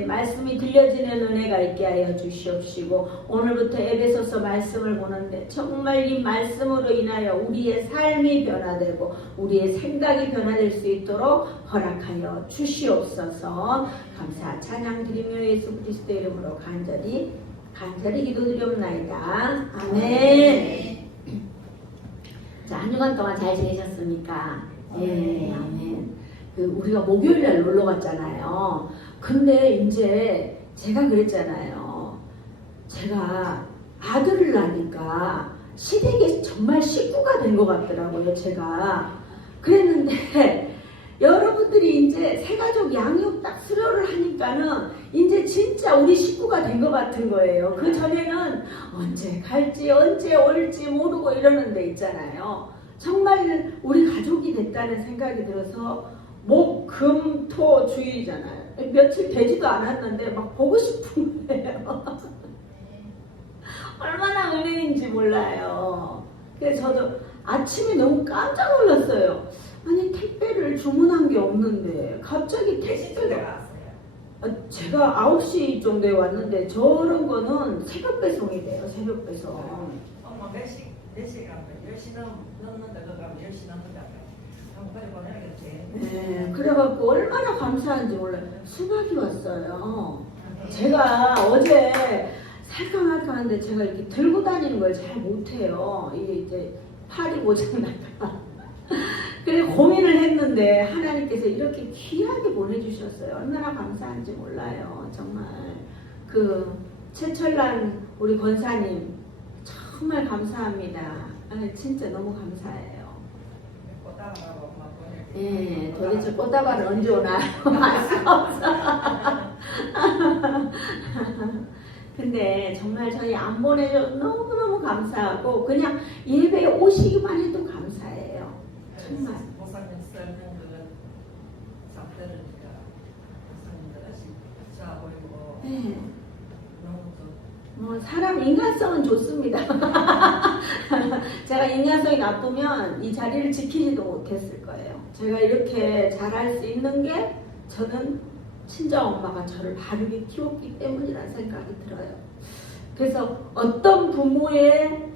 말씀이 들려지는 은혜가 있게 하여 주시옵시고, 오늘부터 에베소서 말씀을 보는데 정말 이 말씀으로 인하여 우리의 삶이 변화되고 우리의 생각이 변화될 수 있도록 허락하여 주시옵소서. 감사 찬양 드리며 예수 그리스도 이름으로 간절히 기도드리옵나이다. 아멘. 자, 한 주간 동안 잘 지내셨습니까? 예, 아멘. 우리가 목요일날 놀러 갔잖아요. 근데 이제 제가 그랬잖아요. 제가 아들을 낳으니까 시댁에 정말 식구가 된 것 같더라고요. 제가 그랬는데 여러분들이 이제 새가족 양육 딱 수료를 하니까는 이제 진짜 우리 식구가 된 것 같은 거예요. 그 전에는 언제 갈지 언제 올지 모르고 이러는 데 있잖아요. 정말 우리 가족이 됐다는 생각이 들어서 목, 금, 토 주일이잖아요. 며칠 되지도 않았는데 막 보고 싶은 거예요. 얼마나 은혜인지 몰라요. 그래서 저도 아침에 너무 깜짝 놀랐어요. 아니 택배를 주문한 게 없는데 갑자기 택배가 제가 9시 정도에 왔는데 저런 거는 새벽 배송이 돼요. 새벽 배송. 엄마 몇 시에 가면 10시 넘는다 그러면 10시 넘는다 빨리 보내야겠지. 네, 그래갖고 얼마나 감사한지 몰라요. 수박이 왔어요. 제가 어제 살까말까한데 제가 이렇게 들고 다니는 걸 잘 못해요. 이게 이제 팔이 고장날까. 그래 고민을 했는데 하나님께서 이렇게 귀하게 보내주셨어요. 얼마나 감사한지 몰라요. 정말 최철란 우리 권사님 정말 감사합니다. 진짜 너무 감사해요. 예, 도대체 꽃다발을 언제 오나 알 수가 없어. 근데 정말 저희 안 보내줘서 너무너무 감사하고 그냥 예배에 오시기만 해도 감사해요. 정말. 목사님 설명 그거 잡들으니까 목사님들 좋아 보이고 네. 너무 사람 인간성은 좋습니다. 제가 인간성이 나쁘면 이 자리를 지키지도 못했을 거예요. 제가 이렇게 잘할 수 있는 게 저는 친정엄마가 저를 바르게 키웠기 때문이라는 생각이 들어요. 그래서 어떤 부모의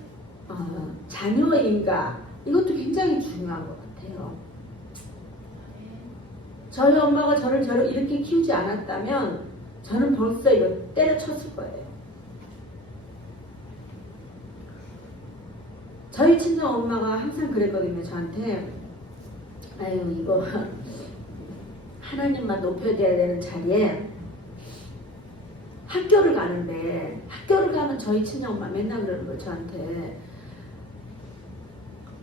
자녀인가 이것도 굉장히 중요한 것 같아요. 저희 엄마가 저를 이렇게 키우지 않았다면 저는 벌써 이거 때려쳤을 거예요. 저희 친정 엄마가 항상 그랬거든요. 저한테 아유 이거 하나님만 높여야 되는 자리에 학교를 가면 저희 친정 엄마 맨날 그러는 거예요. 저한테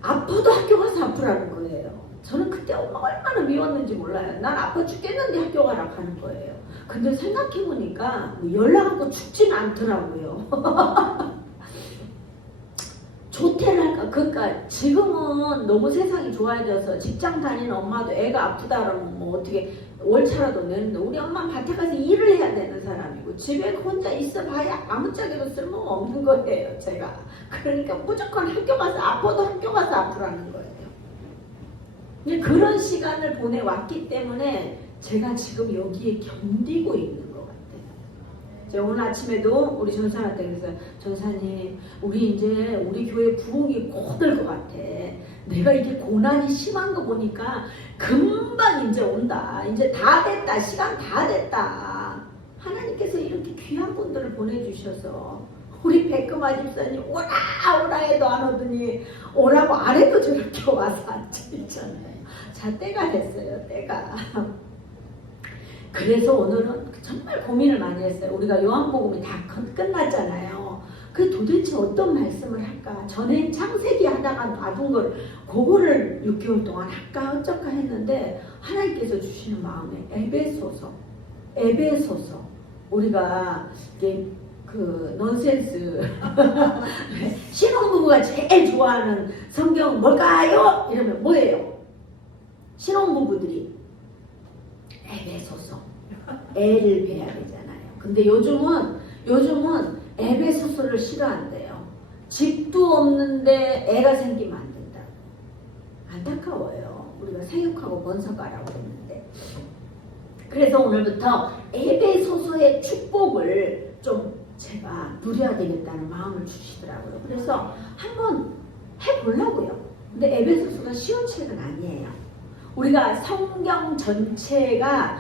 아파도 학교 가서 아프라는 거예요. 저는 그때 엄마가 얼마나 미웠는지 몰라요. 난 아파 죽겠는데 학교 가라고 하는 거예요. 근데 생각해보니까 연락하고 죽진 않더라고요. 좋대랄까. 그러니까 지금은 너무 세상이 좋아져서 직장 다니는 엄마도 애가 아프다 그러면 뭐 어떻게 월차라도 내는데 우리 엄마는 밭에 가서 일을 해야 되는 사람이고 집에 혼자 있어봐야 아무짝에도 쓸모가 없는 거예요. 제가 그러니까 무조건 학교 가서 아파도 학교 가서 아프라는 거예요. 근데 그런 시간을 보내왔기 때문에 제가 지금 여기에 견디고 있는 것 같아요. 제가 오늘 아침에도 우리 전사한테 그랬어요. 전사님, 우리 교회 부흥이 곧 될 것 같아. 내가 이게 고난이 심한 거 보니까 금방 이제 온다. 이제 다 됐다. 시간 다 됐다. 하나님께서 이렇게 귀한 분들을 보내주셔서 우리 백금아 집사님 오라 해도 안 오더니 오라고 안 해도 저렇게 와서 앉아있잖아요. 자, 때가 됐어요. 때가. 그래서 오늘은 정말 고민을 많이 했어요. 우리가 요한복음이 다 끝났잖아요. 그 도대체 어떤 말씀을 할까? 전에 창세기 하다가 놔둔 걸 그거를 6개월 동안 할까 어쩔까 했는데 하나님께서 주시는 마음에 에베소서 우리가 이게 넌센스 신혼부부가 제일 좋아하는 성경은 뭘까요? 이러면 뭐예요? 신혼부부들이 에베소서 애를 배야 되잖아요. 근데 요즘은 에베소서를 싫어한대요. 집도 없는데 애가 생기면 안 된다. 안타까워요. 우리가 생육하고 번성가라고 했는데 그래서 오늘부터 에베소서의 축복을 좀 제가 누려야 되겠다는 마음을 주시더라고요. 그래서 한번 해보려고요. 근데 에베소서가 쉬운 책은 아니에요. 우리가 성경 전체가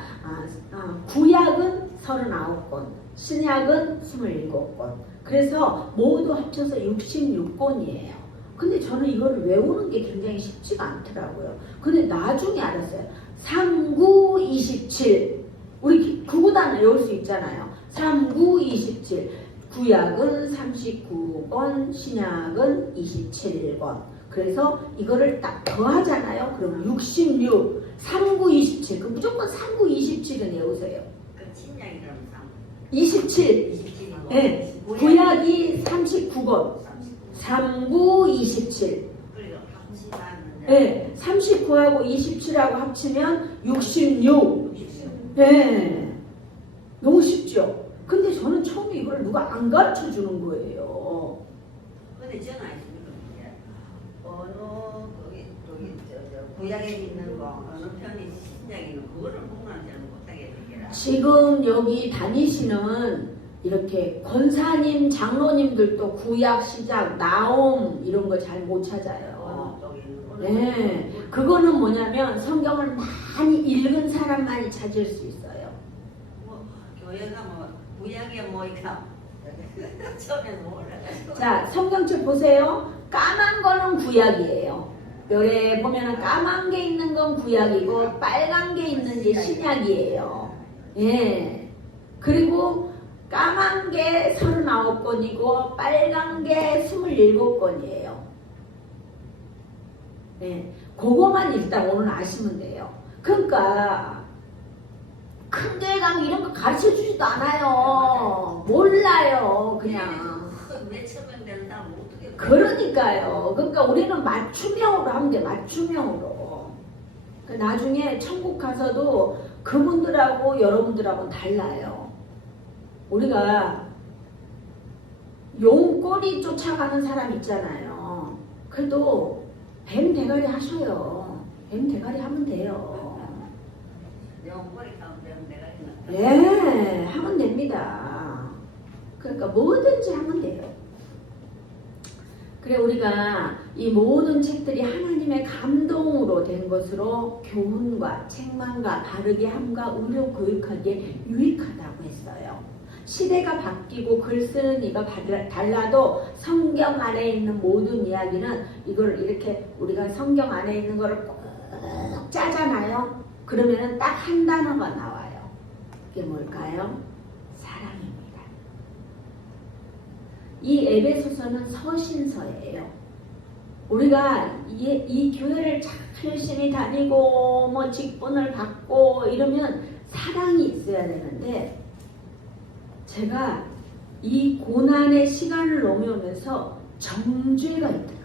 구약은 39권, 신약은 27권. 그래서 모두 합쳐서 66권이에요. 근데 저는 이거를 외우는 게 굉장히 쉽지가 않더라고요. 근데 나중에 알았어요. 39, 27. 우리 구구단 외울 수 있잖아요. 39, 27. 구약은 39권, 신약은 27권. 그래서 이거를 딱 더하잖아요. 그럼 66, 39, 27. 그럼 무조건 39, 27은 외우세요. 그 신약이라면 27. 27이고. 네. 구약이 39권. 39, 27. 그리고 합치면 네. 39하고 27하고 합치면 66. 네. 너무 쉽죠? 근데 저는 처음에 이걸 누가 안 가르쳐 주는 거예요. 근데 저는 아십니까? 어느 구약에 있는 거 어느 편이 신약에 있는 그거를 보면 저는 못하게 되더라. 지금 여기 다니시는 이렇게 권사님, 장로님들도 구약, 시작, 나옴 이런 거 잘 못 찾아요. 어느 쪽에 있는 거. 네. 그거는 뭐냐면 성경을 많이 읽은 사람만이 찾을 수 있어요. 뭐 교회가 뭐 구약에 뭐니까 처음에는 몰라가지고. 자, 성경책 보세요. 까만 거는 구약이에요. 별에 보면은 까만 게 있는 건 구약이고 빨간 게 있는 게 신약이에요. 예. 그리고 까만 게 39권이고 빨간 게 27권이에요. 예. 그거만 일단 오늘 아시면 돼요. 그러니까 큰 교회 가면 이런 거 가르쳐 주지도 않아요. 몰라요. 그냥. 몇천 명 되는 사람 어떻게? 그러니까요. 그러니까 우리는 맞춤형으로 하면 돼. 맞춤형으로. 그러니까 나중에 천국 가서도 그분들하고 여러분들하고는 달라요. 우리가 용꼬리 쫓아가는 사람 있잖아요. 그래도 뱀 대가리 하셔요. 뱀 대가리 하면 돼요. 영벌이 가면 내가 있는. 네, 하면 됩니다. 그러니까 뭐든지 하면 돼요. 그래 우리가 이 모든 책들이 하나님의 감동으로 된 것으로 교훈과 책망과 바르게 함과 의료 교육하기에 유익하다고 했어요. 시대가 바뀌고 글 쓰는 이가 달라도 성경 안에 있는 모든 이야기는 이걸 이렇게 우리가 성경 안에 있는 거를 꼭 짜잖아요. 그러면은 딱 한 단어가 나와요. 그게 뭘까요? 사랑입니다. 이 에베소서는 서신서예요. 우리가 이 교회를 참 열심히 다니고 뭐 직분을 받고 이러면 사랑이 있어야 되는데 제가 이 고난의 시간을 넘으면서 정죄가 있더라고요.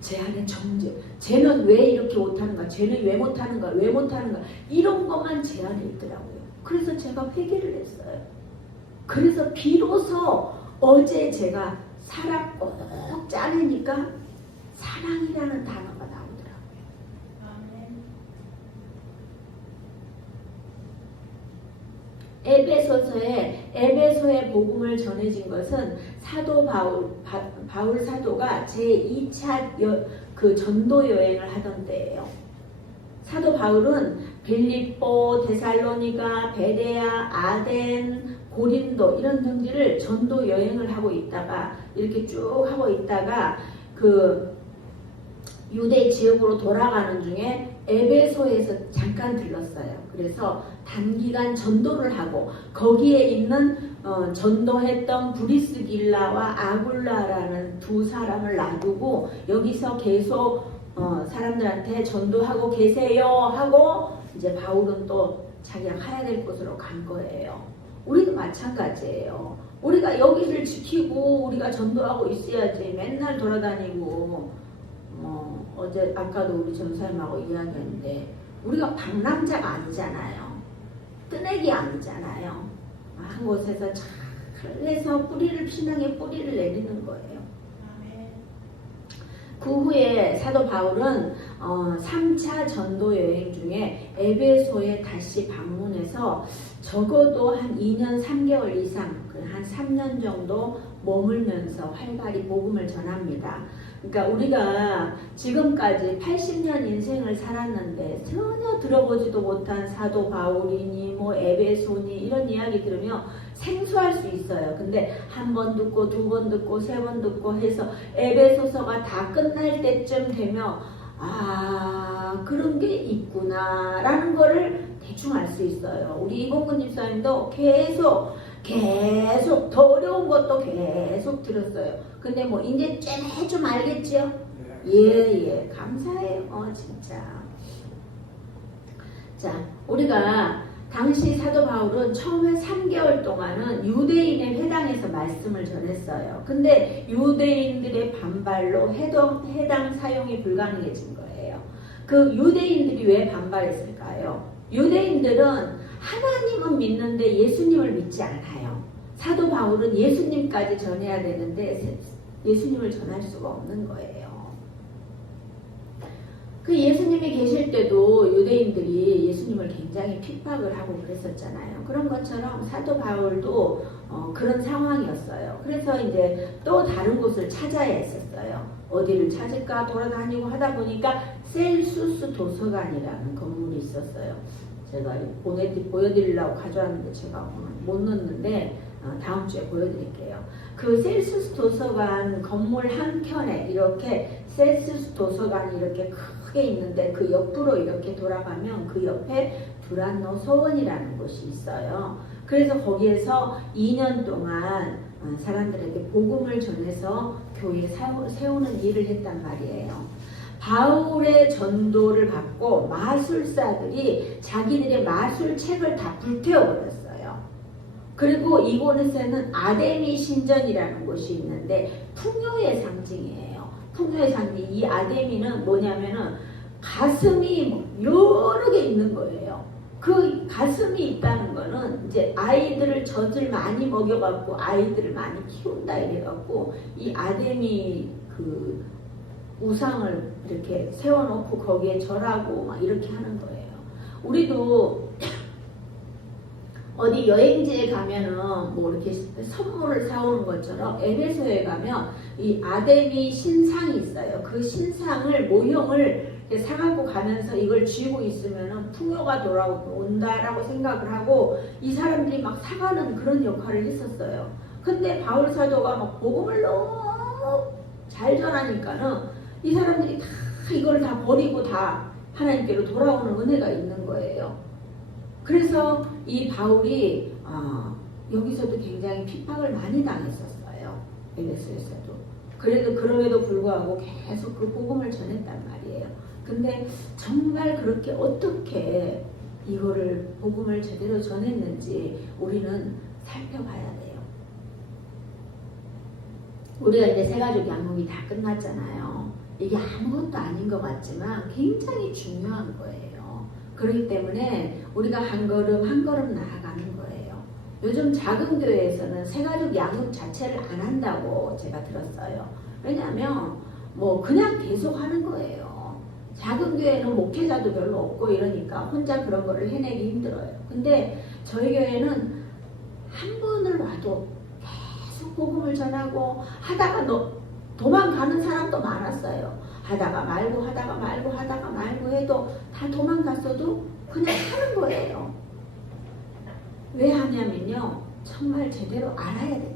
제 안에 정죄. 쟤는 왜 이렇게 못하는가? 쟤는 왜 못하는가? 왜 못하는가? 이런 것만 제 안에 있더라고요. 그래서 제가 회개를 했어요. 그래서 비로소 어제 제가 사랑 꼭 짜내니까 사랑이라는 단어가 나오더라고요. 에베소의 복음을 전해진 것은 사도 바울 사도가 제2차 그 전도 여행을 하던 때예요. 사도 바울은 빌립보, 데살로니가, 베레아, 아덴, 고린도 이런 등지를 전도 여행을 하고 있다가 이렇게 쭉 하고 있다가 그 유대 지역으로 돌아가는 중에 에베소에서 잠깐 들렀어요. 그래서 단기간 전도를 하고 거기에 있는 전도했던 브리스길라와 아굴라라는 두 사람을 놔두고 여기서 계속 사람들한테 전도하고 계세요 하고 이제 바울은 또 자기가 가야 될 곳으로 간 거예요. 우리도 마찬가지예요. 우리가 여기를 지키고 우리가 전도하고 있어야지 맨날 돌아다니고 어제 아까도 우리 전사님하고 이야기했는데 우리가 방랑자가 아니잖아요. 뜨내기 아니잖아요. 한 곳에서 잘해서 뿌리를 신앙의 뿌리를 내리는 거예요. 그 후에 사도 바울은 3차 전도 여행 중에 에베소에 다시 방문해서 적어도 한 2년 3개월 이상, 한 3년 정도 머물면서 활발히 복음을 전합니다. 그러니까 우리가 지금까지 80년 인생을 살았는데 전혀 들어보지도 못한 사도 바울이니 뭐 에베소니 이런 이야기 들으면 생소할 수 있어요. 근데 한 번 듣고 두 번 듣고 세 번 듣고 해서 에베소서가 다 끝날 때쯤 되면 그런 게 있구나 라는 거를 대충 알 수 있어요. 우리 이봉근 집사님도 계속 더 어려운 것도 계속 들었어요. 근데 뭐 이제 좀 알겠지요? 예, 감사해요. 진짜. 자, 우리가 당시 사도 바울은 처음에 3개월 동안은 유대인의 회당에서 말씀을 전했어요. 근데 유대인들의 반발로 해당 사용이 불가능해진 거예요. 그 유대인들이 왜 반발했을까요? 유대인들은 하나님은 믿는데 예수님을 믿지 않아요. 사도 바울은 예수님까지 전해야 되는데 예수님을 전할 수가 없는 거예요. 그 예수님이 계실 때도 유대인들이 예수님을 굉장히 핍박을 하고 그랬었잖아요. 그런 것처럼 사도 바울도 그런 상황이었어요. 그래서 이제 또 다른 곳을 찾아야 했었어요. 어디를 찾을까 돌아다니고 하다 보니까 셀수스 도서관이라는 건물이 있었어요. 제가 보여드리려고 가져왔는데 제가 오늘 못 넣었는데 다음 주에 보여드릴게요. 그 셀수스 도서관 건물 한켠에 이렇게 셀수스 도서관이 이렇게 크게 있는데 그 옆으로 이렇게 돌아가면 그 옆에 두란노 서원이라는 곳이 있어요. 그래서 거기에서 2년 동안 사람들에게 복음을 전해서 교회 세우는 일을 했단 말이에요. 바울의 전도를 받고 마술사들이 자기들의 마술책을 다 불태워버렸어요. 그리고 이곳에는 아데미 신전이라는 곳이 있는데 풍요의 상징이에요. 풍요의 상징. 이 아데미는 뭐냐면은 가슴이 여러 개 있는 거예요. 그 가슴이 있다는 거는 이제 아이들을 젖을 많이 먹여갖고 아이들을 많이 키운다 이래갖고 이 아데미 그 우상을 이렇게 세워놓고 거기에 절하고 막 이렇게 하는 거예요. 우리도 어디 여행지에 가면은 뭐 이렇게 선물을 사오는 것처럼 에베소에 가면 이 아데미 신상이 있어요. 그 신상을 모형을 사갖고 가면서 이걸 쥐고 있으면은 풍요가 돌아온다라고 생각을 하고 이 사람들이 막 사가는 그런 역할을 했었어요. 근데 바울 사도가 막 복음을 너무 잘 전하니까는 이 사람들이 다 이걸 다 버리고 다 하나님께로 돌아오는 은혜가 있는 거예요. 그래서 이 바울이 여기서도 굉장히 핍박을 많이 당했었어요. 에베소에서도. 그럼에도 불구하고 계속 그 복음을 전했단 말이에요. 근데 정말 그렇게 어떻게 이거를 복음을 제대로 전했는지 우리는 살펴봐야 돼요. 우리가 이제 새가족 양육이 다 끝났잖아요. 이게 아무것도 아닌 것 같지만 굉장히 중요한 거예요. 그렇기 때문에 우리가 한 걸음 한 걸음 나아가는 거예요. 요즘 작은 교회에서는 새가족 양육 자체를 안 한다고 제가 들었어요. 왜냐하면 뭐 그냥 계속 하는 거예요. 작은 교회는 목회자도 별로 없고 이러니까 혼자 그런 거를 해내기 힘들어요. 근데 저희 교회는 한 번을 와도 계속 복음을 전하고 하다가 도망가는 사람도 많았어요. 하다가 말고 해도 다 도망갔어도 그냥 하는 거예요. 왜 하냐면요. 정말 제대로 알아야 되니까.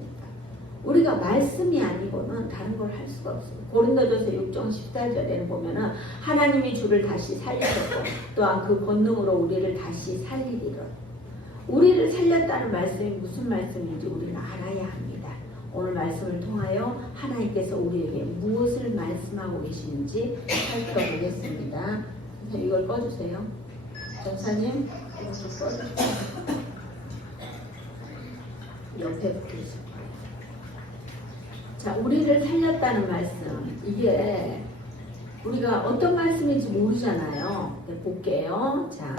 우리가 말씀이 아니고는 다른 걸 할 수가 없어요. 고린도전서 6장 14절에는 보면은 하나님이 주를 다시 살리셨고 또한 그 권능으로 우리를 다시 살리리라. 우리를 살렸다는 말씀이 무슨 말씀인지 우리는 알아야 합니다. 오늘 말씀을 통하여 하나님께서 우리에게 무엇을 말씀하고 계시는지 살펴보겠습니다. 이걸 꺼주세요. 전사님, 이거 좀 꺼주세요. 옆에 붙어 있을 거예요. 자, 우리를 살렸다는 말씀. 이게 우리가 어떤 말씀인지 모르잖아요. 네, 볼게요. 자,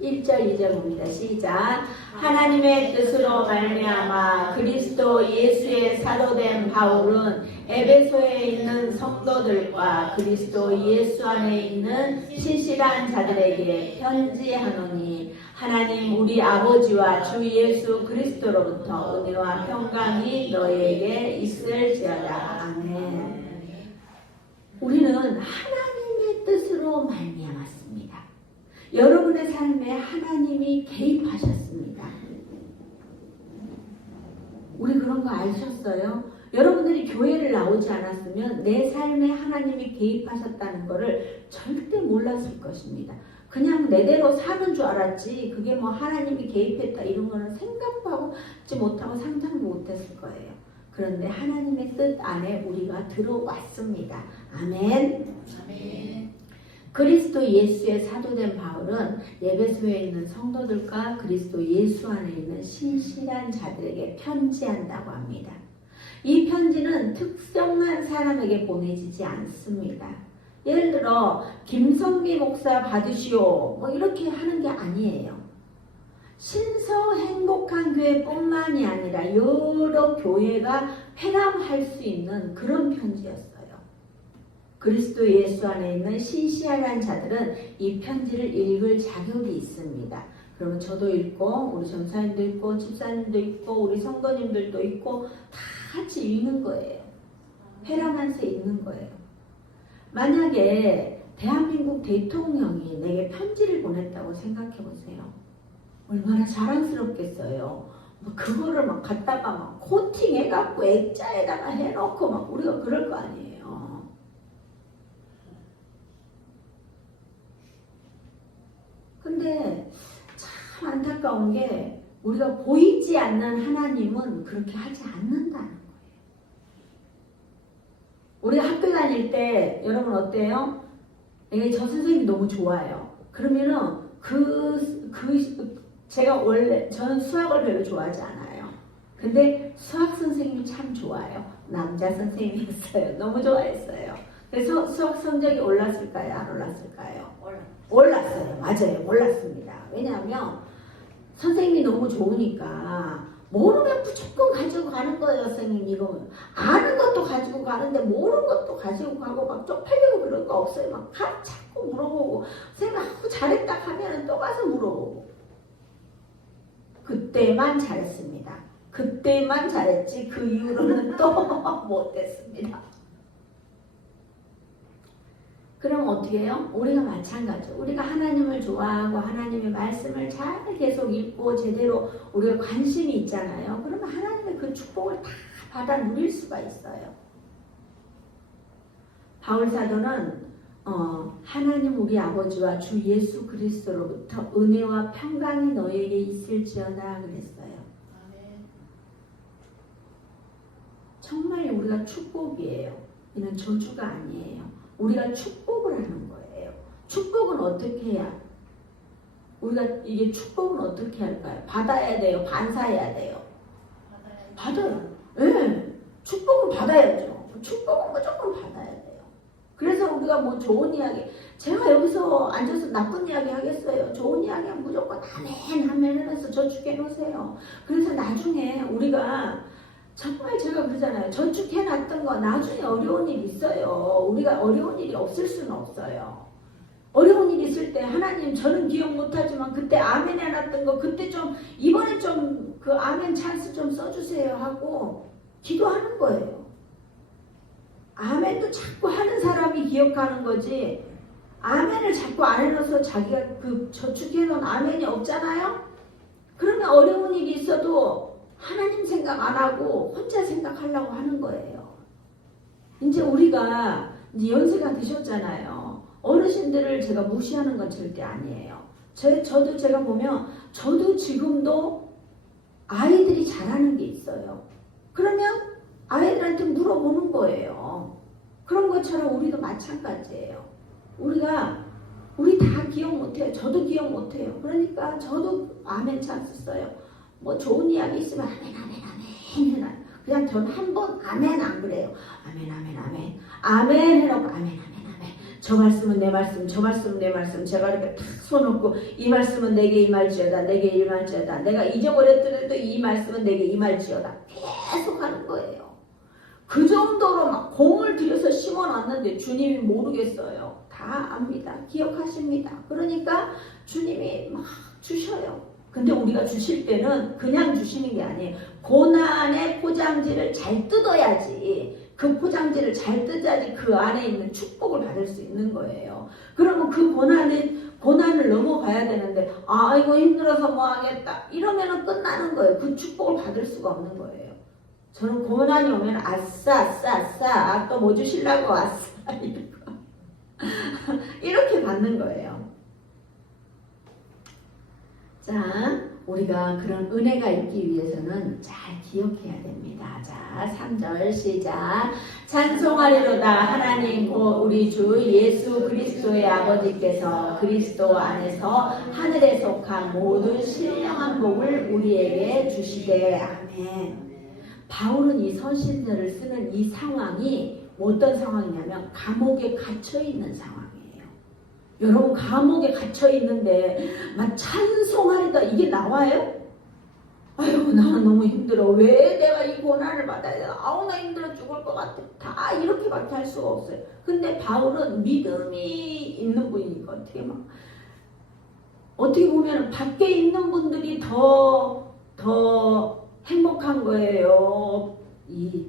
1절, 2절 봅니다. 시작. 하나님의 뜻으로 말미암아 그리스도 예수의 사도된 바울은 에베소에 있는 성도들과 그리스도 예수 안에 있는 신실한 자들에게 편지하노니 하나님 우리 아버지와 주 예수 그리스도로부터 은혜와 평강이 너희에게 있을지어다. 아멘. 우리는 하나님의 뜻으로 말미암았습니다. 여러분의 삶에 하나님이 개입하셨습니다. 우리 그런 거 아셨어요? 여러분들이 교회를 나오지 않았으면 내 삶에 하나님이 개입하셨다는 것을 절대 몰랐을 것입니다. 그냥 내대로 사는 줄 알았지 그게 뭐 하나님이 개입했다 이런 거는 생각도 하지 못하고 상상도 못했을 거예요. 그런데 하나님의 뜻 안에 우리가 들어왔습니다. 아멘. 아멘. 그리스도 예수의 사도된 바울은 에베소에 있는 성도들과 그리스도 예수 안에 있는 신실한 자들에게 편지한다고 합니다. 이 편지는 특정한 사람에게 보내지지 않습니다. 예를 들어 김성기 목사 받으시오 뭐 이렇게 하는 게 아니에요. 신서 행복한 교회뿐만이 아니라 여러 교회가 회람할 수 있는 그런 편지였어요. 그리스도 예수 안에 있는 신실한 자들은 이 편지를 읽을 자격이 있습니다. 그러면 저도 읽고 우리 전사님도 읽고 집사님도 읽고 우리 성도님들도 읽고 다 같이 읽는 거예요. 회람하면서 읽는 거예요. 만약에 대한민국 대통령이 내게 편지를 보냈다고 생각해 보세요. 얼마나 자랑스럽겠어요. 뭐 그거를 막 갖다가 막 코팅해갖고 액자에다가 해놓고 막 우리가 그럴 거 아니에요. 근데 참 안타까운 게 우리가 보이지 않는 하나님은 그렇게 하지 않는다는 거예요. 우리가 학교 다닐 때 여러분 어때요? 저 선생님이 너무 좋아요. 그러면은 제가 원래 저는 수학을 별로 좋아하지 않아요. 근데 수학 선생님이 참 좋아요. 남자 선생님이었어요. 너무 좋아했어요. 그래서 수학 성적이 올랐을까요? 안 올랐을까요? 올랐어요. 맞아요. 올랐습니다. 왜냐하면 선생님이 너무 좋으니까 모르면 무조건 가지고 가는 거예요. 선생님 이거 아는 것도 가지고 가는데 모르는 것도 가지고 가고 막 쪽팔리고 그런 거 없어요. 막 자꾸 물어보고 선생님 잘했다 하면 또 가서 물어보고 그때만 잘했습니다. 그때만 잘했지 그 이후로는 또 못했습니다. 그럼 어떻게 해요? 우리가 마찬가지죠. 우리가 하나님을 좋아하고 하나님의 말씀을 잘 계속 읽고 제대로 우리가 관심이 있잖아요. 그러면 하나님의 그 축복을 다 받아 누릴 수가 있어요. 바울 사도는 하나님 우리 아버지와 주 예수 그리스도로부터 은혜와 평강이 너에게 있을지어다 그랬어요. 정말 우리가 축복이에요. 이는 저주가 아니에요. 우리가 축복을 하는 거예요. 축복은 어떻게 해야? 우리가 이게 축복은 어떻게 할까요? 받아야 돼요? 반사해야 돼요? 받아요. 네. 축복은 받아야죠. 축복은 무조건 받아야 돼요. 그래서 우리가 뭐 좋은 이야기, 제가 여기서 앉아서 나쁜 이야기 하겠어요. 좋은 이야기 하면 무조건 아멘 하면 해서 저축해 놓으세요. 그래서 나중에 우리가 정말 제가 그러잖아요. 저축해놨던 거 나중에 어려운 일 있어요. 우리가 어려운 일이 없을 수는 없어요. 어려운 일 있을 때 하나님 저는 기억 못하지만 그때 아멘 해놨던 거 그때 좀 이번에 좀 그 아멘 찬스 좀 써주세요 하고 기도하는 거예요. 아멘도 자꾸 하는 사람이 기억하는 거지 아멘을 자꾸 안 해놔서 자기가 그 저축해놓은 아멘이 없잖아요. 그러면 어려운 일이 있어도 하나님 생각 안 하고 혼자 생각하려고 하는 거예요. 이제 우리가 이제 연세가 드셨잖아요. 어르신들을 제가 무시하는 건 절대 아니에요. 저도 제가 보면 저도 지금도 아이들이 잘하는 게 있어요. 그러면 아이들한테 물어보는 거예요. 그런 것처럼 우리도 마찬가지예요. 우리 다 기억 못해요. 저도 기억 못해요. 그러니까 저도 아멘 찬스 써요. 뭐 좋은 이야기 있으면 아멘 아멘 아멘 해놔요. 그냥 저는 한 번 아멘 안 그래요. 아멘 아멘 아멘 아멘 해놓고 아멘 아멘 아멘 저 말씀은 내 말씀 저 말씀은 내 말씀 제가 이렇게 탁 써놓고 이 말씀은 내게 임할지어다 내게 임할지어다 내가 잊어버렸더라도 이 말씀은 내게 임할지어다 계속 하는 거예요. 그 정도로 막 공을 들여서 심어놨는데 주님이 모르겠어요. 다 압니다. 기억하십니다. 그러니까 주님이 막 주셔요. 근데 우리가 주실 때는 그냥 주시는 게 아니에요. 고난의 포장지를 잘 뜯어야지. 그 포장지를 잘 뜯어야지 그 안에 있는 축복을 받을 수 있는 거예요. 그러면 그 고난을 넘어가야 되는데 이거 힘들어서 뭐 하겠다 이러면은 끝나는 거예요. 그 축복을 받을 수가 없는 거예요. 저는 고난이 오면 아싸 또 뭐 주시려고 아싸 이렇게 받는 거예요. 자, 우리가 그런 은혜가 있기 위해서는 잘 기억해야 됩니다. 자, 3절 시작. 찬송하리로다 하나님 곧 우리 주 예수 그리스도의 아버지께서 그리스도 안에서 하늘에 속한 모든 신령한 복을 우리에게 주시되 아멘. 바울은 이 서신서를 쓰는 이 상황이 어떤 상황이냐면 감옥에 갇혀 있는 상황이에요. 여러분 감옥에 갇혀 있는데 막 찬송하리다 이게 나와요? 아유 나는 너무 힘들어. 왜 내가 이 고난을 받아야 돼? 아우 나 힘들어 죽을 것 같아. 다 이렇게밖에 할 수가 없어요. 근데 바울은 믿음이 있는 분이니까 어떻게 보면 밖에 있는 분들이 더 행복한 거예요. 이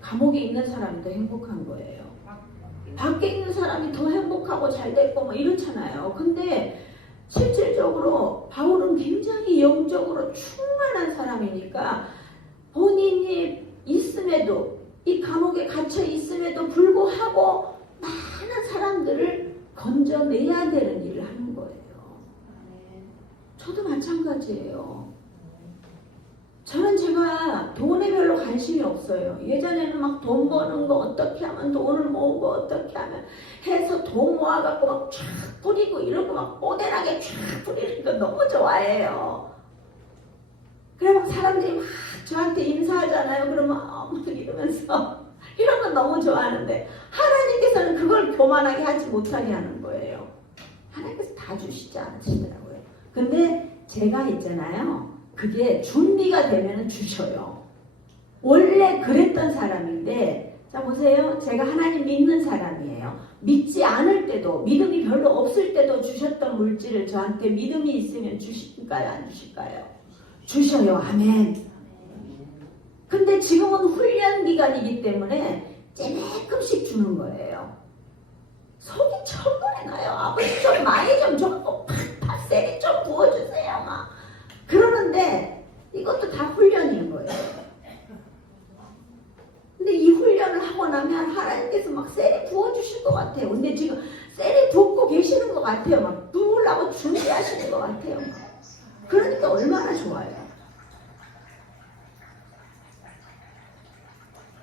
감옥에 있는 사람이 더 행복한 거예요. 밖에 있는 사람이 더 행복하고 잘 됐고 뭐 이렇잖아요. 근데 실질적으로 바울은 굉장히 영적으로 충만한 사람이니까 본인이 있음에도 이 감옥에 갇혀 있음에도 불구하고 많은 사람들을 건져내야 되는 일을 하는 거예요. 저도 마찬가지예요. 저는 제가 돈에 별로 관심이 없어요. 예전에는 막 돈 버는 거 어떻게 하면 돈을 모으고 어떻게 하면 해서 돈 모아갖고 막 쫙 뿌리고 이러고 막 뽀대나게 쫙 뿌리는 거 너무 좋아해요. 그래 막 사람들이 막 저한테 인사하잖아요. 그러면 이러면서 이런 건 너무 좋아하는데 하나님께서는 그걸 교만하게 하지 못하게 하는 거예요. 하나님께서 다 주시지 않으시더라고요. 근데 제가 있잖아요. 그게 준비가 되면 주셔요. 원래 그랬던 사람인데 자 보세요. 제가 하나님 믿는 사람이에요. 믿지 않을 때도 믿음이 별로 없을 때도 주셨던 물질을 저한테 믿음이 있으면 주실까요? 안 주실까요? 주셔요. 아멘. 근데 지금은 훈련 기간이기 때문에 쬐끔씩 주는 거예요. 속이 철분이 나요. 아버지 좀 많이 좀 줬고 팍팍 세게 좀 부어주세요. 막 그러는데 이것도 다 훈련인 거예요. 근데 이 훈련을 하고 나면 하나님께서 막 세례 부어주실 것 같아요. 근데 지금 세례 붓고 계시는 것 같아요. 막 부으려고 준비하시는 것 같아요. 그러니까 얼마나 좋아요.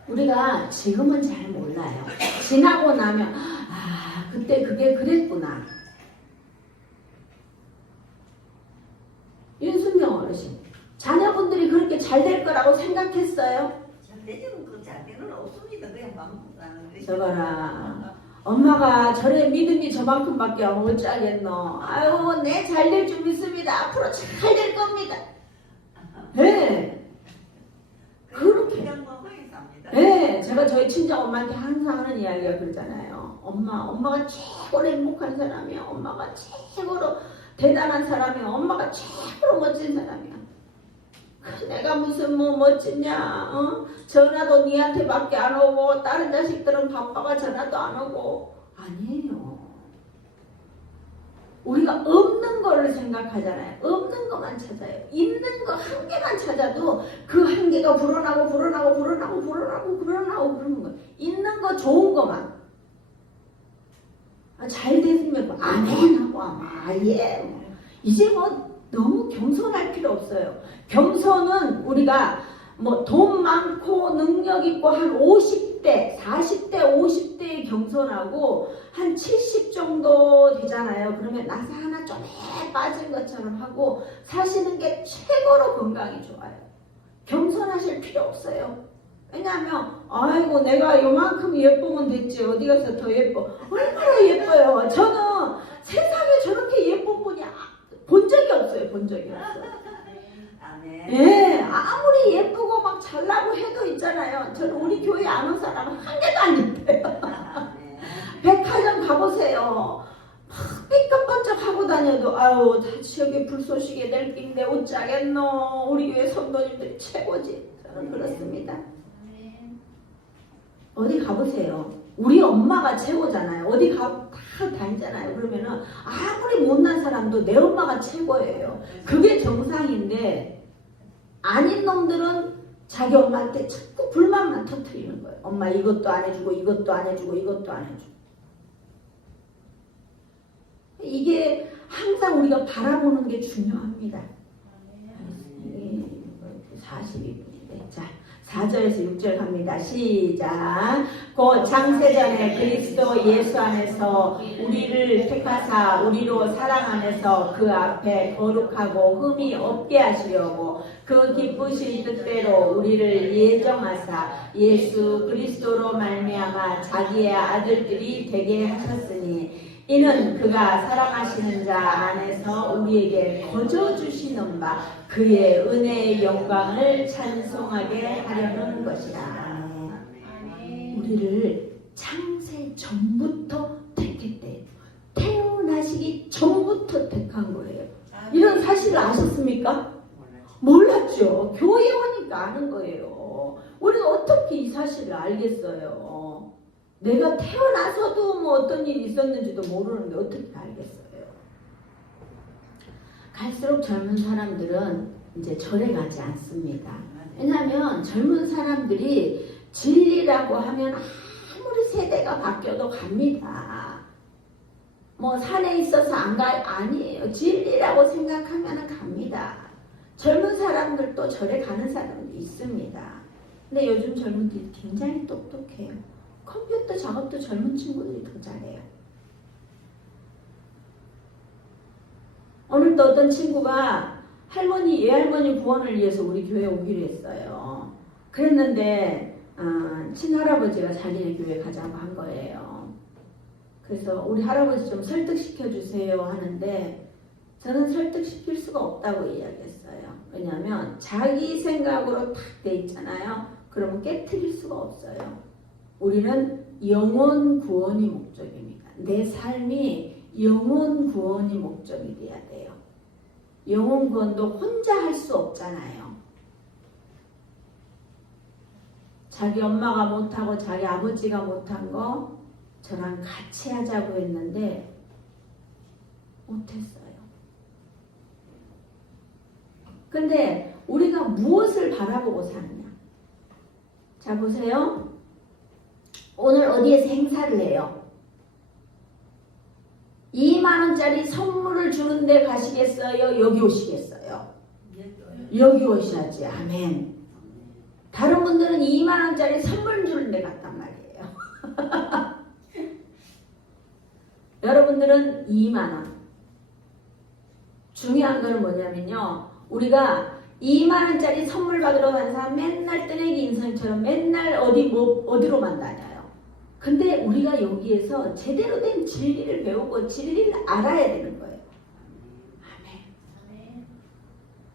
우리가 지금은 잘 몰라요. 지나고 나면 그때 그게 그랬구나. 윤순경 어르신, 자녀분들이 그렇게 잘 될 거라고 생각했어요? 내지는 그 자기는 없습니다. 그냥 맘먹는 거지. 저거라. 엄마가 저래 믿음이 저만큼밖에 어쩌겠노. 아유, 내 잘 될 줄 믿습니다. 앞으로 잘 될 겁니다. 네. 그렇게. 네, 제가 저희 친정 엄마한테 항상 하는 이야기가 그러잖아요. 엄마가 최고로 행복한 사람이야. 엄마가 최고로 대단한 사람이야. 엄마가 최고로 멋진 사람이야. 내가 무슨 뭐 멋지냐? 전화도 니한테밖에 안 오고 다른 자식들은 바빠가 전화도 안 오고. 아니에요. 우리가 없는 거를 생각하잖아요. 없는 것만 찾아요. 있는 거 한 개만 찾아도 그 한 개가 불어나고 그러는 거예요. 있는 거 좋은 것만. 잘 됐으면 뭐 아멘 하고 예. 이제 뭐 너무 겸손할 필요 없어요. 겸손은 우리가 뭐 돈 많고 능력 있고 한 50대, 40대, 50대의 겸손하고 한 70 정도 되잖아요. 그러면 나사 하나 좀 빠진 것처럼 하고 사시는 게 최고로 건강이 좋아요. 겸손하실 필요 없어요. 왜냐하면 아이고 내가 요만큼 예쁘면 됐지 어디 가서 더 예뻐. 얼마나 예뻐요. 저는 세상에 저렇게 예쁜 분이 본 적이 없어요. 예, 아무리 예쁘고 막 잘나고 해도 있잖아요. 저는 우리 교회 아는 사람 한 개도 안 있대요. 네. 백화점 가보세요. 막 삐까번쩍 하고 다녀도 아유 다 지역의 불쏘시개 낼낀데 어쩌겠노. 우리 교회 성도님들이 최고지. 저는 그렇습니다. 어디 가보세요. 우리 엄마가 최고잖아요. 어디 다 다니잖아요. 그러면은 아무리 못난 사람도 내 엄마가 최고예요. 그게 정상인데 아닌 놈들은 자기 엄마한테 자꾸 불만만 터뜨리는 거예요. 엄마 이것도 안 해주고 이것도 안 해주고 이것도 안 해주고. 이게 항상 우리가 바라보는 게 중요합니다. 42분인데 자 4절에서 6절 갑니다. 시작. 곧 창세전에 그리스도 예수 안에서 우리를 택하사 우리로 사랑 안에서 그 앞에 거룩하고 흠이 없게 하시려고 그 기쁘신 뜻대로 우리를 예정하사 예수 그리스도로 말미암아 자기의 아들들이 되게 하셨으니 이는 그가 사랑하시는 자 안에서 우리에게 거저 주시는 바 그의 은혜의 영광을 찬송하게 하려는 것이라. 우리를 창세 전부터 택했대요. 태어나시기 전부터 택한 거예요. 이런 사실을 아셨습니까? 몰랐죠. 교회 오니까 아는 거예요. 우리가 어떻게 이 사실을 알겠어요? 내가 태어나서도 뭐 어떤 일이 있었는지도 모르는데 어떻게 알겠어요? 갈수록 젊은 사람들은 이제 절에 가지 않습니다. 왜냐하면 젊은 사람들이 진리라고 하면 아무리 세대가 바뀌어도 갑니다. 뭐 산에 있어서 안 가요? 아니에요. 진리라고 생각하면 갑니다. 젊은 사람들도 절에 가는 사람도 있습니다. 근데 요즘 젊은이들이 굉장히 똑똑해요. 컴퓨터 작업도 젊은 친구들이 더 잘해요. 오늘도 어떤 친구가 외할머니 구원을 위해서 우리 교회에 오기로 했어요. 그랬는데 친할아버지가 자기네 교회에 가자고 한 거예요. 그래서 우리 할아버지 좀 설득시켜 주세요 하는데 저는 설득시킬 수가 없다고 이야기했어요. 왜냐하면 자기 생각으로 탁 돼 있잖아요. 그러면 깨트릴 수가 없어요. 우리는 영혼 구원이 목적입니다. 내 삶이 영혼 구원이 목적이 돼야 돼요. 영혼 구원도 혼자 할 수 없잖아요. 자기 엄마가 못하고 자기 아버지가 못한 거 저랑 같이 하자고 했는데 못했어요. 근데 우리가 무엇을 바라보고 사느냐? 자 보세요. 오늘 어디에서 행사를 해요? 2만원짜리 선물을 주는데 가시겠어요? 여기 오시겠어요? 여기 오셔야지. 아멘. 다른 분들은 2만원짜리 선물 주는데 갔단 말이에요. 여러분들은 2만원. 중요한 건 뭐냐면요. 우리가 2만원짜리 선물 받으러 가는 사람 맨날 뜨내기 인생처럼 맨날 어디로만 다녀요. 근데 우리가 여기에서 제대로 된 진리를 배우고 진리를 알아야 되는 거예요. 아멘.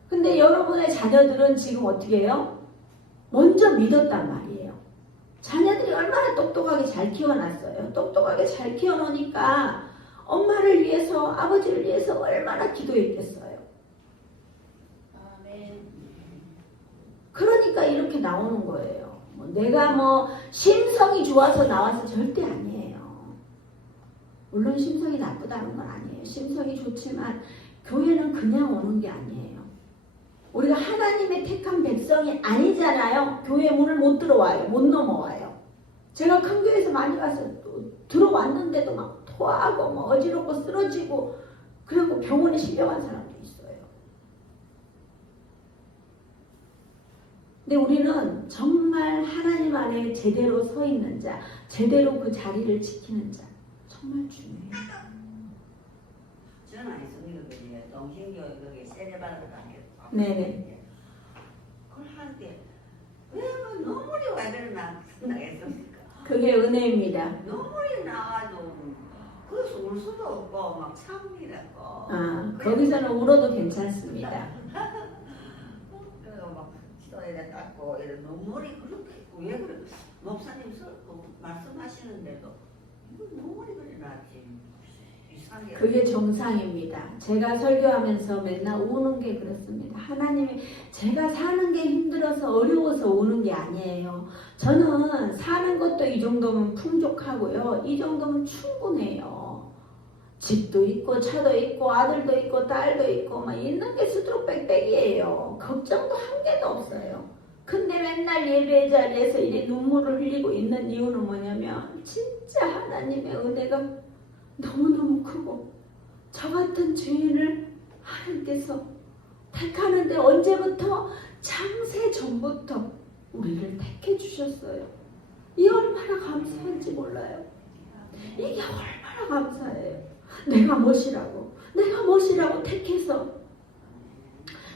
근데 여러분의 자녀들은 지금 어떻게 해요? 먼저 믿었단 말이에요. 자녀들이 얼마나 똑똑하게 잘 키워놨어요. 똑똑하게 잘 키워놓으니까 엄마를 위해서 아버지를 위해서 얼마나 기도했겠어요. 그러니까 이렇게 나오는 거예요. 내가 심성이 좋아서 나와서 절대 아니에요. 물론 심성이 나쁘다는 건 아니에요. 심성이 좋지만 교회는 그냥 오는 게 아니에요. 우리가 하나님의 택한 백성이 아니잖아요. 교회 문을 못 들어와요. 못 넘어와요. 제가 큰 교회에서 많이 가서 들어왔는데도 막 토하고 어지럽고 쓰러지고 그리고 병원에 실려간 사람도 있어요. 근데 우리는 정말 하나님 안에 제대로 서 있는 자, 제대로 그 자리를 지키는 자 정말 중요해요. 저는 있습니다. 동신교회 거기 세례받으러 다녔어요. 네네. 그걸 하는데 왜 눈물이 와 이러나 생각했습니까? 그게 은혜입니다. 눈물이 나와도 그래서 울 수도 없고 막 참으라고. 거기서는 울어도 괜찮습니다. 그래서 막 또 이래 닦고 이래 눈물이 그렇게 있고 왜 그래? 목사님 말씀하시는데도 이거 눈물이 그래 나지 이상해. 그게 정상입니다. 제가 설교하면서 맨날 우는 게 그렇습니다. 하나님이 제가 사는 게 힘들어서 어려워서 우는 게 아니에요. 저는 사는 것도 이 정도면 풍족하고요. 이 정도면 충분해요. 집도 있고 차도 있고 아들도 있고 딸도 있고 막 있는 게 수두룩 빽빽이에요. 걱정도 한 개도 없어요. 근데 맨날 예배 자리에서 이렇게 눈물을 흘리고 있는 이유는 뭐냐면 진짜 하나님의 은혜가 너무너무 크고 저 같은 죄인을 하나님께서 택하는데 언제부터? 창세 전부터 우리를 택해 주셨어요. 이 얼마나 감사한지 몰라요. 이게 얼마나 감사해요. 내가 멋이라고 택해서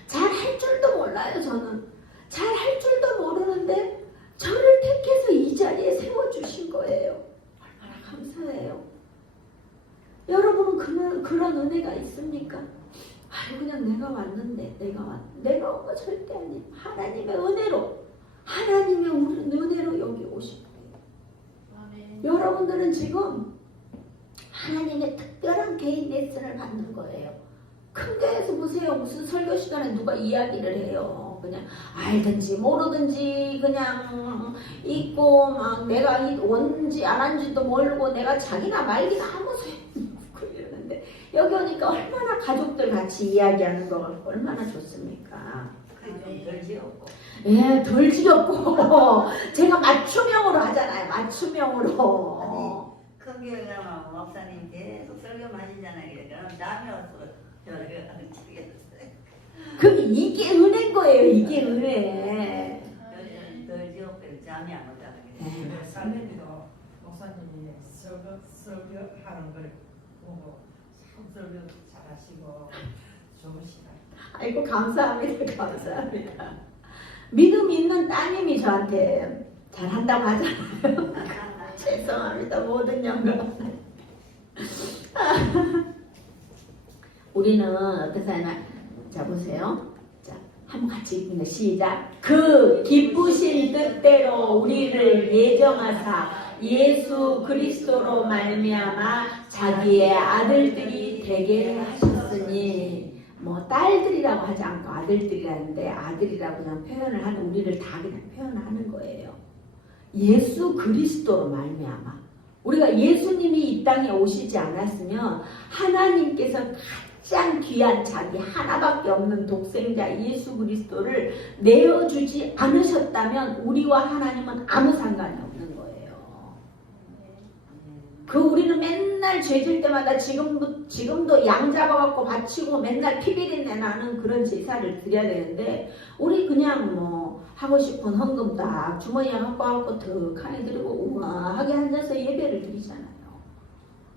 잘 할 줄도 몰라요. 저는 잘 할 줄도 모르는데 저를 택해서 이 자리에 세워주신 거예요. 얼마나 감사해요. 여러분은 그런 은혜가 있습니까? 아유 그냥 내가 왔는데 내가 온 거 절대 아니에요. 하나님의 은혜로 여기 오신 거예요. 여러분들은 지금 하나님의 특별한 개인 레슨을 받는 거예요. 큰 교회에서 보세요. 무슨 설교 시간에 누가 이야기를 해요. 그냥 알든지 모르든지 그냥 있고 막 내가 온지 안 한지도 모르고 내가 자기나 말기나 아무 소용없고 이러는데 여기 오니까 얼마나 가족들 같이 이야기하는 거 같고 얼마나 좋습니까? 덜 지었고. 예, 덜 지겹고 제가 맞춤형으로 하잖아요. 맞춤형으로. 큰 교회 가면 목사님 계속 설교하시잖아요. 그러니까 남이 없어 저를 치겠어요. 그럼 이게 은혜인 거예요. 이게 은혜. 덜 지었고 잠이 안 오잖아요. 네. 살림이도 목사님이 설교하는 걸 보고 참 설교 잘하시고 좋으시다. 아이고 감사합니다. 감사합니다. 믿음 있는 따님이 저한테 잘한다고 하잖아요. 죄송합니다. 모든 영광. 우리는 어떻게 하나? 자 보세요. 자 한번 같이 읽습니다. 시작. 그 기쁘신 뜻대로 우리를 예정하사 예수 그리스도로 말미암아 자기의 아들들이 되게 하셨으니 뭐 딸들이라고 하지 않고 아들들이라는데 아들이라고 그냥 표현을 하는 우리를 다 그냥 표현하는 거예요. 예수 그리스도로 말미암아 우리가 예수님이 이 땅에 오시지 않았으면 하나님께서 가장 귀한 자기 하나밖에 없는 독생자 예수 그리스도를 내어주지 않으셨다면 우리와 하나님은 아무 상관이 없는 거예요. 그 우리는 맨날 죄질 때마다 지금도 양 잡아갖고 바치고 맨날 피비린내 나는 그런 제사를 드려야 되는데 우리 그냥 뭐 하고 싶은 헌금 딱 주머니에 갖고 와갖고 득하게 드리고 우아하게 앉아서 예배를 드리잖아요.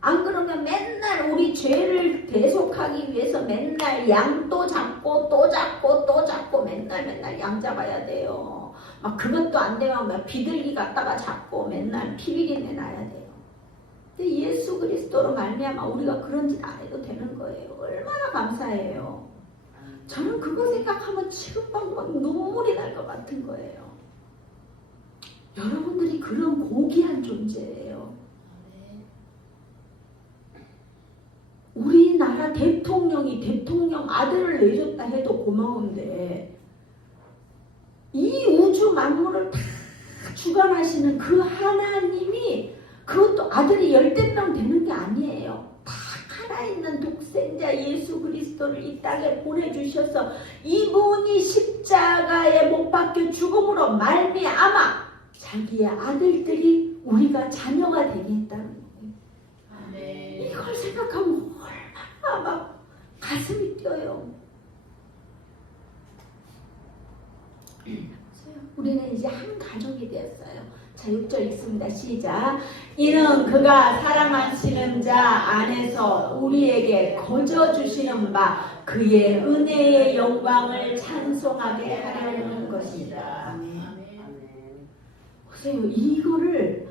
안 그러면 맨날 우리 죄를 대속하기 위해서 맨날 양도 잡고 또 잡고 또 잡고 맨날 양 잡아야 돼요. 막 그것도 안 되면 막 비둘기 갖다가 잡고 맨날 피비린내 나야 돼요. 근데 예수 그리스도로 말미암아 우리가 그런 짓 안 해도 되는 거예요. 얼마나 감사해요. 저는 그거 생각하면 지금 막 눈물이 날 것 같은 거예요. 여러분들이 그런 고귀한 존재예요. 우리나라 대통령이 대통령 아들을 내줬다 해도 고마운데 이 우주 만물을 다 주관하시는 그 하나님이 그것도 아들이 10명 되는 게 아니에요. 딱 하나 있는 독생자 예수 그리스도를 이 땅에 보내주셔서 이분이 십자가에 못 박혀 죽음으로 말미암아 자기의 아들들이 우리가 자녀가 되게 했다는 거예요. 네. 이걸 생각하면 얼마나 막 가슴이 뛰어요. 우리는 이제 한 가족이 되었어요. 자, 6절 읽습니다. 시작. 이는 그가 사랑하시는 자 안에서 우리에게 거저 주시는 바 그의 은혜의 영광을 찬송하게 하려는 것이다. 보세요. 이거를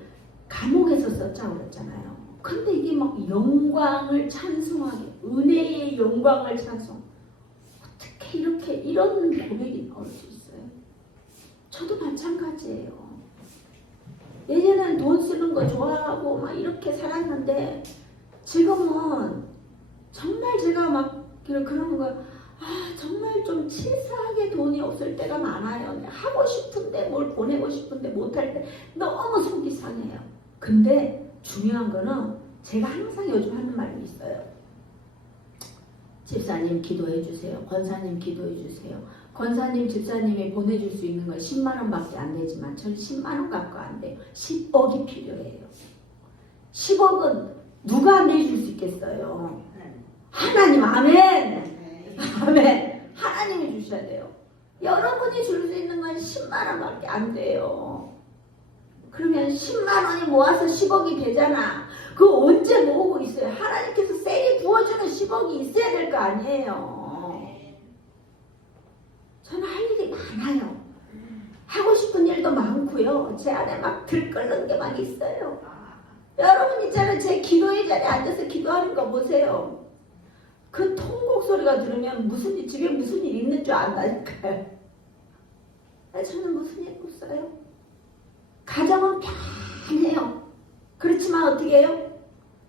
감옥에서 썼자고 그랬잖아요. 근데 이게 막 영광을 찬송하게, 은혜의 영광을 찬송. 어떻게 이런 고백이 나올 수 있어요? 나는 돈 쓰는 거 좋아하고 막 이렇게 살았는데 지금은 정말 제가 막 그러는 거야. 아 정말 좀 치사하게 돈이 없을 때가 많아요. 하고 싶은데 뭘 보내고 싶은데 못할 때 너무 속이 상해요. 근데 중요한 거는 제가 항상 요즘 하는 말이 있어요. 집사님 기도해 주세요. 권사님 기도해 주세요. 권사님, 집사님이 보내줄 수 있는 건 10만 원밖에 안 되지만 저는 10만 원 갖고 안 돼요. 10억이 필요해요. 10억은 누가 내줄 수 있겠어요? 하나님, 아멘! 아멘! 하나님이 주셔야 돼요. 여러분이 줄 수 있는 건 10만 원밖에 안 돼요. 그러면 10만 원이 모아서 10억이 되잖아. 그거 언제 모으고 있어요? 하나님께서 세게 부어주는 10억이 있어야 될 거 아니에요. 저는 할 일이 많아요. 하고 싶은 일도 많고요. 제 안에 막 들끓는 게 막 있어요. 여러분 있잖아요. 제 기도의 자리에 앉아서 기도하는 거 보세요. 그 통곡 소리가 들으면 집에 무슨 일 있는 줄 안다니까요. 저는 무슨 일 없어요. 가정은 편해요. 그렇지만 어떻게 해요?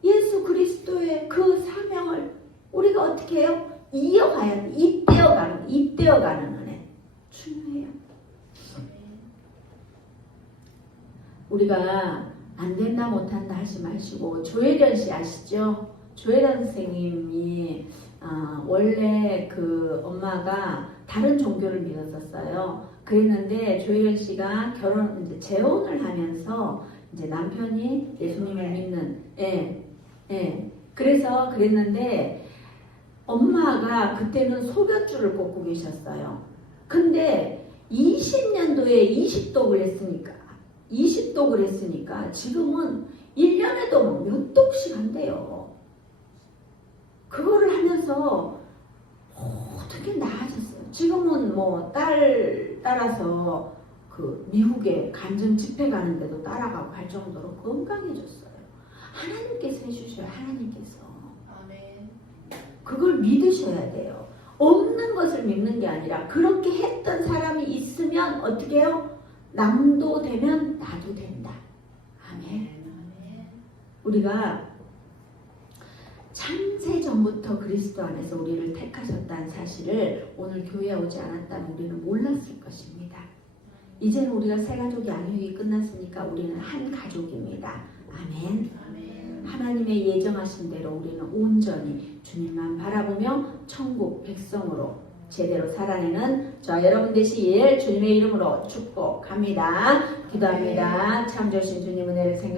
예수 그리스도의 그 사명을 우리가 어떻게 해요? 이어가야 돼. 입되어가는 은혜. 중요해요. 우리가 안 된다 못한다 하지 마시고 조혜련 씨 아시죠? 조혜련 선생님이 원래 그 엄마가 다른 종교를 믿었었어요. 그랬는데 조혜련 씨가 이제 재혼을 하면서 이제 남편이 예수님을 믿는 그래서 그랬는데 엄마가 그때는 소변줄을 꽂고 계셨어요. 근데 20년도에 20독을 했으니까 지금은 1년에도 몇 독씩 한대요. 그거를 하면서 어떻게 나아졌어요. 지금은 뭐 따라서 그 미국에 간증 집회 가는데도 따라가고 할 정도로 건강해졌어요. 하나님께서 해주셔요. 하나님께서. 그걸 믿으셔야 돼요. 없는 것을 믿는 게 아니라 그렇게 했던 사람이 있으면 어떻게 해요? 남도 되면 나도 된다. 아멘. 우리가 창세전부터 그리스도 안에서 우리를 택하셨다는 사실을 오늘 교회에 오지 않았다면 우리는 몰랐을 것입니다. 이제는 우리가 새 가족이 아니기 끝났으니까 우리는 한 가족입니다. 아멘. 하나님의 예정하신 대로 우리는 온전히 주님만 바라보며 천국 백성으로 제대로 살아내는 저 여러분 되시길 주님의 이름으로 축복합니다. 기도합니다. 참 좋으신 주님 은혜를 생각